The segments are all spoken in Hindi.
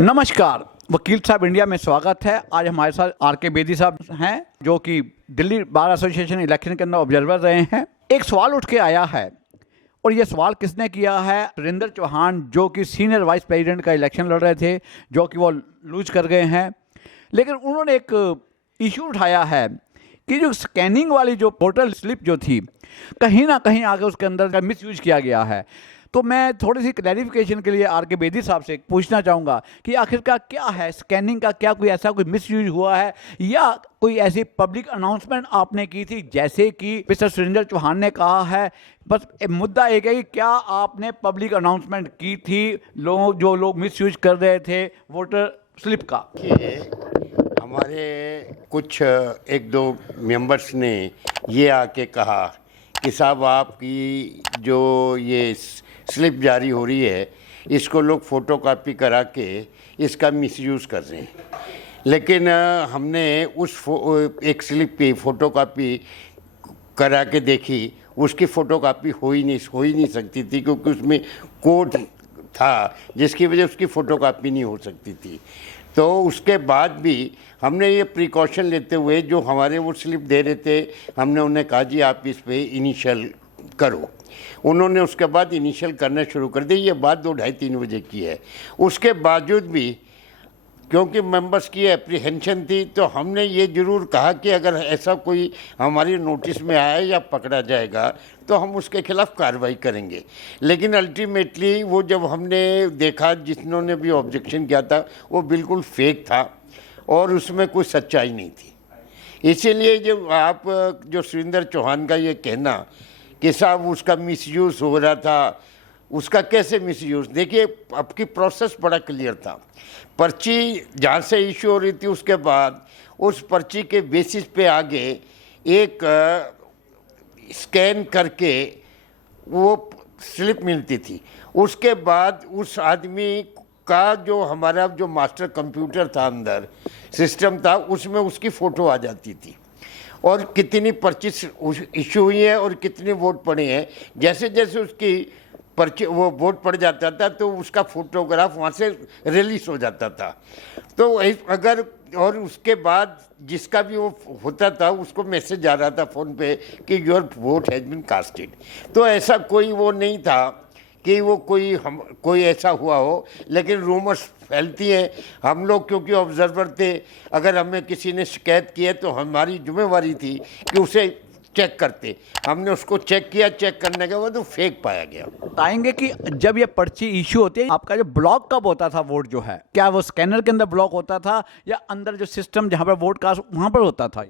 नमस्कार, वकील साहब इंडिया में स्वागत है। आज हमारे साथ आर.के. बेदी साहब हैं जो कि दिल्ली बार एसोसिएशन इलेक्शन के अंदर ऑब्जर्वर रहे हैं। एक सवाल उठ के आया है और ये सवाल किसने किया है? सुरेंद्र चौहान जो कि सीनियर वाइस प्रेसिडेंट का इलेक्शन लड़ रहे थे, जो कि वो लूज कर गए हैं। लेकिन उन्होंने एक इशू उठाया है कि जो स्कैनिंग वाली जो पोर्टल स्लिप जो थी, कहीं ना कहीं आगे उसके अंदर मिस यूज किया गया है। तो मैं थोड़ी सी क्लैरिफिकेशन के लिए आर.के. बेदी साहब से पूछना चाहूँगा कि आखिरकार क्या है स्कैनिंग का, क्या कोई ऐसा कोई मिसयूज हुआ है या कोई ऐसी पब्लिक अनाउंसमेंट आपने की थी जैसे कि मिस्टर सुरेंद्र चौहान ने कहा है? बस मुद्दा एक है कि क्या आपने पब्लिक अनाउंसमेंट की थी जो लोग मिसयूज कर रहे थे वोटर स्लिप का? हमारे कुछ एक दो मेंबर्स ने ये आके कहा कि साहब आपकी जो ये स्लिप जारी हो रही है इसको लोग फ़ोटोकॉपी करा के इसका मिसयूज़ कर रहे हैं। लेकिन हमने एक स्लिप की फ़ोटोकॉपी करा के देखी, उसकी फ़ोटोकॉपी हो ही नहीं सकती थी, क्योंकि उसमें कोड था जिसकी वजह उसकी फ़ोटोकॉपी नहीं हो सकती थी। तो उसके बाद भी हमने ये प्रिकॉशन लेते हुए जो हमारे वो स्लिप दे रहे थे, हमने उन्हें कहा जी आप इस पे इनिशियल करो। उन्होंने उसके बाद इनिशियल करना शुरू कर दिया। ये बात 2-2:30-3 बजे की है। उसके बावजूद भी क्योंकि मेंबर्स की एप्रीहेंशन थी, तो हमने ये ज़रूर कहा कि अगर ऐसा कोई हमारी नोटिस में आया या पकड़ा जाएगा तो हम उसके खिलाफ कार्रवाई करेंगे। लेकिन अल्टीमेटली वो जब हमने देखा, जिन्होंने भी ऑब्जेक्शन किया था वो बिल्कुल फेक था और उसमें कोई सच्चाई नहीं थी। इसीलिए जो सुरेंद्र चौहान का ये कहना कि साहब उसका मिसयूज़ हो रहा था, उसका कैसे मिसयूज़? देखिए, आपकी प्रोसेस बड़ा क्लियर था। पर्ची जहाँ से इशू हो रही थी, उसके बाद उस पर्ची के बेसिस पे आगे एक स्कैन करके वो स्लिप मिलती थी। उसके बाद उस आदमी का जो हमारा जो मास्टर कंप्यूटर था, अंदर सिस्टम था, उसमें उसकी फ़ोटो आ जाती थी और कितनी पर्ची इशू हुई है और कितने वोट पड़े हैं। जैसे जैसे उसकी पर्ची वो वोट पड़ जाता था तो उसका फोटोग्राफ वहाँ से रिलीज हो जाता था। तो अगर और उसके बाद जिसका भी वो होता था उसको मैसेज आ रहा था फ़ोन पे कि your vote has been casted. तो ऐसा कोई वो नहीं था कि वो कोई ऐसा हुआ हो, लेकिन रूमर्स फैलती हैं। हम लोग क्योंकि ऑब्जर्वर थे, अगर हमें किसी ने शिकायत की है तो हमारी जिम्मेवारी थी कि उसे चेक करते। हमने उसको चेक किया, चेक करने के बाद वो फेक पाया गया। बताएंगे कि जब ये पर्ची इशू होती है, आपका जो ब्लॉक कब होता था वोट जो है, क्या वो स्कैनर के अंदर ब्लॉक होता था या अंदर जो सिस्टम जहाँ पर वोट कास्ट वहाँ पर होता था?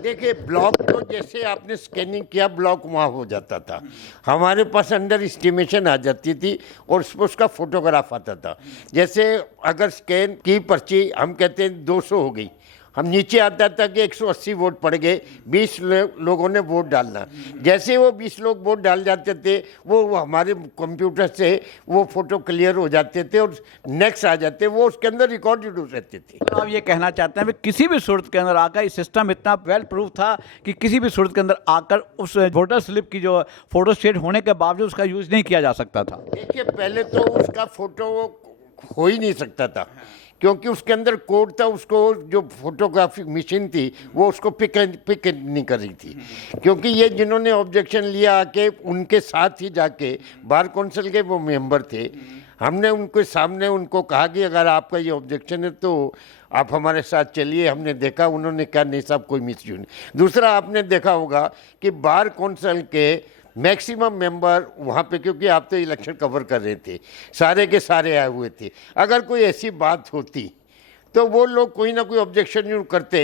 देखिए, ब्लॉक तो जैसे आपने स्कैनिंग किया ब्लॉक वहाँ हो जाता था। हमारे पास अंडर एस्टिमेशन आ जाती थी और उसका फोटोग्राफ आता था। जैसे अगर स्कैन की पर्ची हम कहते हैं 200 हो गई, हम नीचे आता था कि 180 वोट पड़ गए, 20 लोगों ने वोट डालना। जैसे वो 20 लोग वोट डाल जाते थे वो हमारे कंप्यूटर से वो फ़ोटो क्लियर हो जाते थे और नेक्स्ट आ जाते, वो उसके अंदर रिकॉर्डेड हो रहते थे। तो आप ये कहना चाहते हैं कि किसी भी सूरत के अंदर आकर सिस्टम इतना वेल प्रूफ था कि किसी भी सूरत के अंदर आकर उस वोटर स्लिप की जो फोटो स्टेट होने के बावजूद उसका यूज़ नहीं किया जा सकता था? देखिए, पहले तो उसका फ़ोटो हो ही नहीं सकता था क्योंकि उसके अंदर कोड था। उसको जो फोटोग्राफिक मशीन थी वो उसको पिक नहीं कर रही थी, क्योंकि ये जिन्होंने ऑब्जेक्शन लिया आके उनके साथ ही जाके बार काउंसिल के वो मेंबर थे, हमने उनके सामने उनको कहा कि अगर आपका ये ऑब्जेक्शन है तो आप हमारे साथ चलिए। हमने देखा, उन्होंने कहा नहीं साहब कोई मिसयूज नहीं। दूसरा, आपने देखा होगा कि बार काउंसिल के मैक्सिमम मेंबर वहाँ पे, क्योंकि आप तो इलेक्शन कवर कर रहे थे, सारे के सारे आए हुए थे। अगर कोई ऐसी बात होती तो वो लोग कोई ना कोई ऑब्जेक्शन जरूर करते।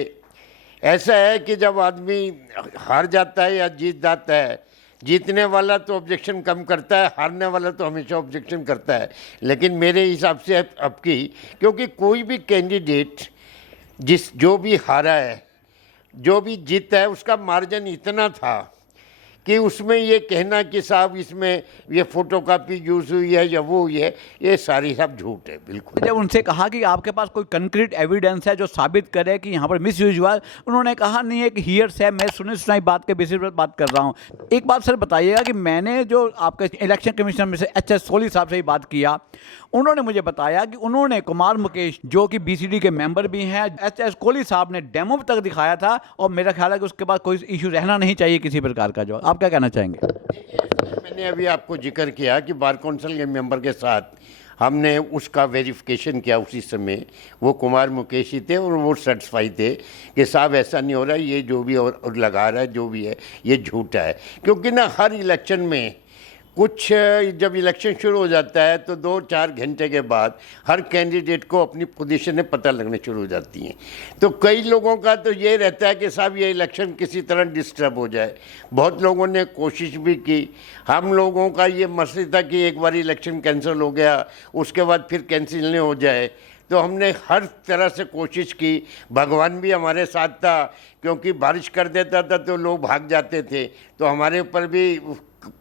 ऐसा है कि जब आदमी हार जाता है या जीत जाता है, जीतने वाला तो ऑब्जेक्शन कम करता है, हारने वाला तो हमेशा ऑब्जेक्शन करता है। लेकिन मेरे हिसाब से अब की, क्योंकि कोई भी कैंडिडेट जो भी हारा है, जो भी जीता है, उसका मार्जिन इतना था कि उसमें ये कहना कि साहब इसमें ये फोटोकॉपी यूज़ हुई है या वो हुई है, ये सारी सब झूठ है बिल्कुल। जब उनसे कहा कि आपके पास कोई कंक्रीट एविडेंस है जो साबित करे कि यहाँ पर मिस यूज हुआ है, उन्होंने कहा नहीं, एक हियर्स है, मैं सुनी सुनाई बात के बेसिस पर बात कर रहा हूँ। एक बात सर बताइएगा कि मैंने जो आपके इलेक्शन कमीशनर में से एच एस कोहली साहब से ही बात किया, उन्होंने मुझे बताया कि उन्होंने कुमार मुकेश जो कि बीसीडी के मेंबर भी हैं, एच एस कोहली साहब ने डेमो तक दिखाया था, और मेरा ख्याल है कि उसके बाद कोई इशू रहना नहीं चाहिए किसी प्रकार का। जो आप क्या कहना चाहेंगे? मैंने अभी आपको जिक्र किया कि बार काउंसिल के मेंबर के साथ हमने उसका वेरिफिकेशन किया, उसी समय वो कुमार मुकेश ही थे और वो सेटिस्फाई थे कि साहब ऐसा नहीं हो रहा है, ये जो भी और लगा रहा है जो भी है ये झूठा है। क्योंकि ना हर इलेक्शन में कुछ जब इलेक्शन शुरू हो जाता है तो 2-4 घंटे के बाद हर कैंडिडेट को अपनी पोजीशनें पता लगने शुरू हो जाती हैं। तो कई लोगों का तो ये रहता है कि साहब ये इलेक्शन किसी तरह डिस्टर्ब हो जाए। बहुत लोगों ने कोशिश भी की। हम लोगों का ये मसला था कि एक बार इलेक्शन कैंसिल हो गया, उसके बाद फिर कैंसिल नहीं हो जाए, तो हमने हर तरह से कोशिश की। भगवान भी हमारे साथ था, क्योंकि बारिश कर देता था तो लोग भाग जाते थे, तो हमारे ऊपर भी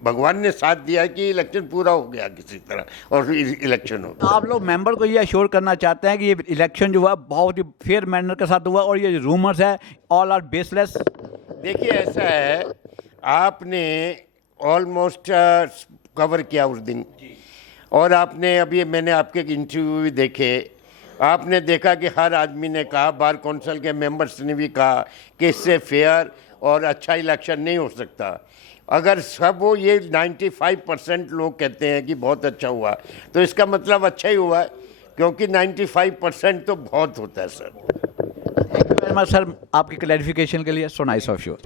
भगवान ने साथ दिया कि इलेक्शन पूरा हो गया किसी तरह और इलेक्शन हो गया। आप लोग मेंबर को ये अश्योर करना चाहते हैं कि ये इलेक्शन जो हुआ बहुत ही फेयर मैनर के साथ हुआ और ये रूमर्स है ऑल आर बेसलेस? देखिए ऐसा है, आपने ऑलमोस्ट कवर किया उस दिन, और आपने अभी मैंने आपके इंटरव्यू भी देखे, आपने देखा कि हर आदमी ने कहा, बार काउंसिल के मेंबर्स ने भी कहा कि इससे फेयर और अच्छा इलेक्शन नहीं हो सकता। अगर सब वो ये 95% लोग कहते हैं कि बहुत अच्छा हुआ, तो इसका मतलब अच्छा ही हुआ है, क्योंकि 95% तो बहुत होता है sir. Thank you very much sir आपकी क्लैरिफिकेशन के लिए। So nice of you.